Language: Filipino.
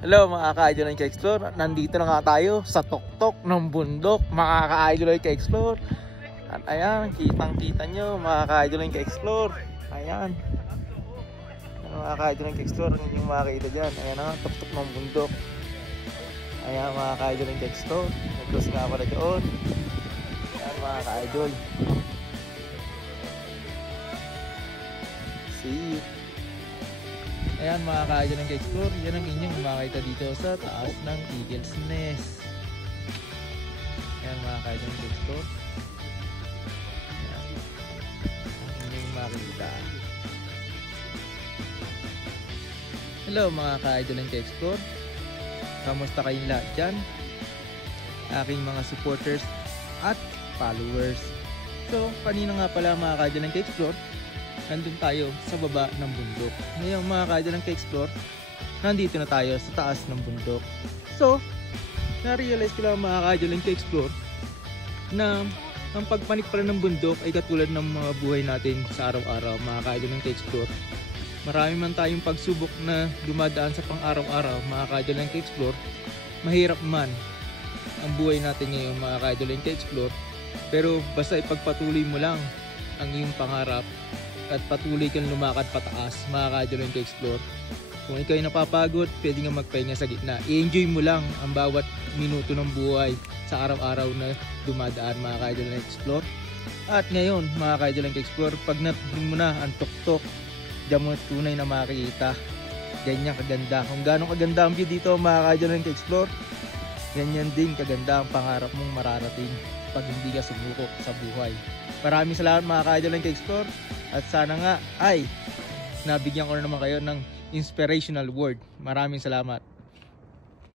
Hello mga ka-idol ka-explore, nandito na nga tayo sa tuktok ng bundok mga ka-idol ka-explore. At ayan, kitang kita nyo mga ka-idol ka-explore. Ayan, mga ka-idol ka-explore, ang inyong makikita dyan. Ayan na, tuktok ng bundok. Ayan mga ka-idol ka-explore, nag-cross nga pala doon. Ayan mga ka-idol. See you. Ayan mga ka-idol ng ka-explore, yan ang inyong makita dito sa taas ng Eagle's Nest. Ayan mga ka-idol ng ka-explore, ayan ang inyong makita. Hello mga ka-idol ng ka-explore, kamusta kayong lahat dyan? Aking mga supporters at followers. So kanina nga pala mga ka-idol ng ka-explore, nandun tayo sa baba ng bundok. Ngayon mga ka-idol ng ka-explore, nandito na tayo sa taas ng bundok. So, na-realize ko lang mga ka-idol ng ka-explore na ang pagpanik pala ng bundok ay katulad ng mga buhay natin sa araw-araw mga ka-idol ng ka-explore. Marami man tayong pagsubok na dumadaan sa pang-araw-araw mga ka-idol ng ka-explore. Mahirap man ang buhay natin ngayon mga ka-idol ng ka-explore. Pero basta ipagpatuloy mo lang ang iyong pangarap at patuloy kang lumakad pataas mga ka-idol ng ka-explore. Kung ikaw ay napapagod, pwede nga magpahinga sa gitna. I-enjoy mo lang ang bawat minuto ng buhay sa araw-araw na dumadaan mga ka-idol ng ka-explore. At ngayon mga ka-idol ng ka-explore, pag natin mo na ang tuktok, diyan mo tunay na makikita ganyan kaganda. Kung gano'ng kaganda ang view dito mga ka-idol ng ka-explore, ganyan din kaganda ang pangarap mong mararating pag hindi ka sumubok sa buhay. Maraming salamat mga ka-idol ng ka-explore. At sana nga ay nabigyan ko na naman kayo ng inspirational word. Maraming salamat.